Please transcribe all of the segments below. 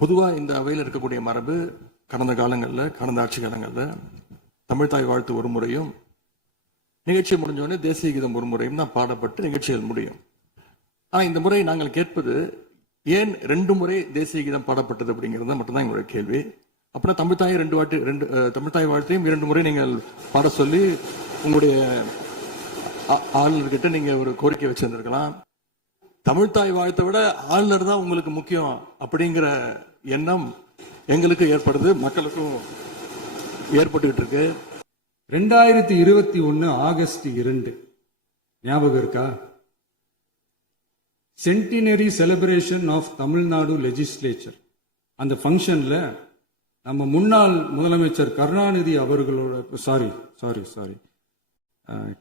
பொதுவாக இந்த அவையில் இருக்கக்கூடிய மரபு கடந்த காலங்களில், கடந்த ஆட்சி காலங்களில் தமிழ் தாய் வாழ்த்து ஒரு முறையும், நிகழ்ச்சி முடிஞ்சோடனே தேசிய கீதம் ஒரு முறையும் தான் பாடப்பட்டு நிகழ்ச்சிகள் முடியும். ஆனால் இந்த முறை நாங்கள் கேட்பது, ஏன் 2 முறை தேசிய கீதம் பாடப்பட்டது அப்படிங்கிறது மட்டும்தான் எங்களுடைய கேள்வி. அப்படின்னா தமிழ் தாய் தமிழ் தாய் வாழ்த்தையும் 2 முறை நீங்கள் பாட சொல்லி உங்களுடைய ஆளுநர்கிட்ட நீங்க ஒரு கோரிக்கை வச்சிருந்திருக்கலாம். தமிழ் தாய் வாழ்த்தை விட ஆளுநர் தான் உங்களுக்கு முக்கியம் அப்படிங்கிற எண்ணம் எங்களுக்கு ஏற்படுது, மக்களுக்கும் ஏற்பட்டுக்கிட்டு இருக்கு. 2021 ஆகஸ்ட் 2 ஞாபகம் இருக்கா? Centenary celebration of Tamil Nadu legislature. அந்த ஃபங்க்ஷன்ல நம்ம முன்னாள் முதலமைச்சர் கருணாநிதி அவர்களோட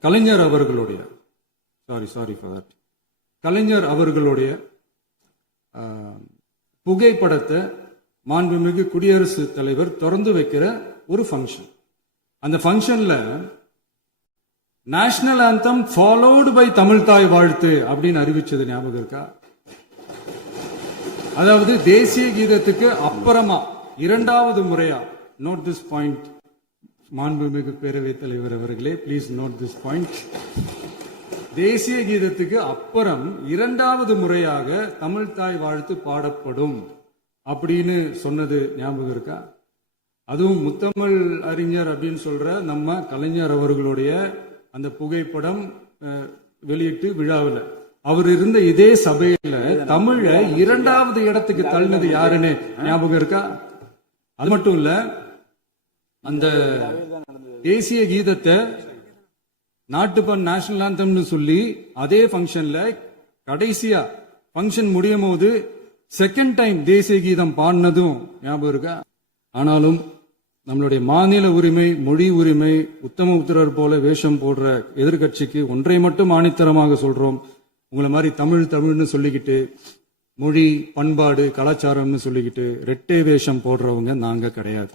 கலைஞர் அவர்களுடைய கலைஞர் அவர்களுடைய புகைப்படத்தை மாண்புமிகு குடியரசுத் தலைவர் திறந்து வைக்கிற ஒரு ஃபங்க்ஷன். அந்த ஃபங்க்ஷன்ல national anthem followed by Tamil Thai Vazhthu அப்படின்னு அறிவிச்சது ஞாபகம் இருக்கா? அதாவது தேசிய கீதத்துக்கு அப்புறமா 2வது முறையா, நோட் திஸ் பாயிண்ட் மாண்புமிகு பேரவைத் தலைவர் அவர்களே, பிளீஸ் நோட் திஸ் பாயிண்ட். தேசிய கீதத்துக்கு அப்புறம் 2வது முறையாக தமிழ் தாய் வாழ்த்து பாடப்படும் அப்படின்னு சொன்னது ஞாபகம் இருக்கா? அதுவும் முத்தமிழ் அறிஞர் அப்படின்னு சொல்ற நம்ம கலைஞர் அவர்களுடைய அந்த புகைப்படம் வெளியிட்டு விழாவில் அவர் இருந்த இதே சபையில தமிழ 2வது இடத்துக்கு தள்ளினது யாருன்னு ஞாபகம் இருக்கா? அது மட்டும் இல்ல, அந்த தேசிய கீதத்தை நாட்டுப்பண் நேஷனல் ஆந்தம்னு சொல்லி அதே ஃபங்க்ஷன்ல கடைசியா ஃபங்க்ஷன் முடியும் போது செகண்ட் டைம் தேசிய கீதம் பாடினதும் ஞாபகம் இருக்கா? ஆனாலும் நம்மளுடைய மாநில உரிமை, மொழி உரிமை, உத்தம உத்தரர் போல வேஷம் போடுற எதிர்கட்சிக்கு ஒன்றை மட்டும் ஆணித்தரமாக சொல்றோம், உங்களை மாதிரி தமிழ்னு சொல்லிக்கிட்டு, மொழி, பண்பாடு, கலாச்சாரம்னு சொல்லிக்கிட்டு ரெட்டை வேஷம் போடுறவங்க நாங்க கிடையாது.